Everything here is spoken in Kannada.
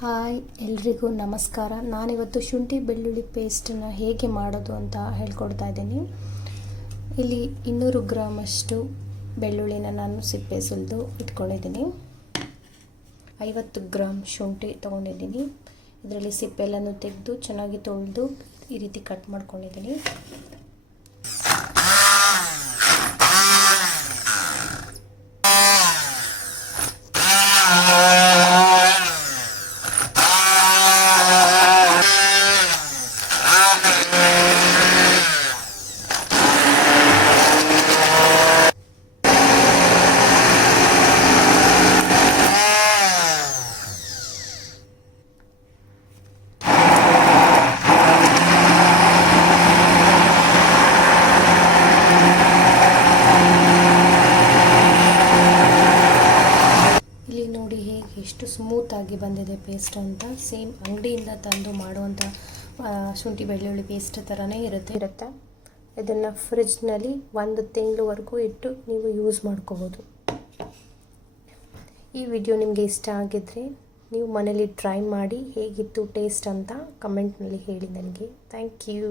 ಹಾಯ್ ಎಲ್ರಿಗೂ ನಮಸ್ಕಾರ. ನಾನಿವತ್ತು ಶುಂಠಿ ಬೆಳ್ಳುಳ್ಳಿ ಪೇಸ್ಟನ್ನು ಹೇಗೆ ಮಾಡೋದು ಅಂತ ಹೇಳ್ಕೊಡ್ತಾ ಇದ್ದೀನಿ. ಇಲ್ಲಿ 200 ಗ್ರಾಮಷ್ಟು ಬೆಳ್ಳುಳ್ಳಿನ ನಾನು ಸಿಪ್ಪೆ ಸುಲಿದು ಇಟ್ಕೊಂಡಿದ್ದೀನಿ. 50 ಗ್ರಾಮ್ ಶುಂಠಿ ತೊಗೊಂಡಿದ್ದೀನಿ. ಇದರಲ್ಲಿ ಸಿಪ್ಪೆಲ್ಲನೂ ತೆಗೆದು ಚೆನ್ನಾಗಿ ತೊಳೆದು ಈ ರೀತಿ ಕಟ್ ಮಾಡ್ಕೊಂಡಿದ್ದೀನಿ. ನೋಡಿ ಹೇಗೆ ಎಷ್ಟು ಸ್ಮೂತಾಗಿ ಬಂದಿದೆ ಪೇಸ್ಟ್ ಅಂತ. ಸೇಮ್ ಅಂಗಡಿಯಿಂದ ತಂದು ಮಾಡುವಂಥ ಶುಂಠಿ ಬೆಳ್ಳುಳ್ಳಿ ಪೇಸ್ಟ್ ಥರನೇ ಇರುತ್ತೆ. ಇದನ್ನು ಫ್ರಿಜ್ನಲ್ಲಿ 1 ತಿಂಗಳವರೆಗೂ ಇಟ್ಟು ನೀವು ಯೂಸ್ ಮಾಡ್ಕೋಬೋದು. ಈ ವಿಡಿಯೋ ನಿಮಗೆ ಇಷ್ಟ ಆಗಿದ್ದರೆ ನೀವು ಮನೇಲಿ ಟ್ರೈ ಮಾಡಿ ಹೇಗಿತ್ತು ಟೇಸ್ಟ್ ಅಂತ ಕಮೆಂಟ್ನಲ್ಲಿ ಹೇಳಿ ನನಗೆ. Thank you.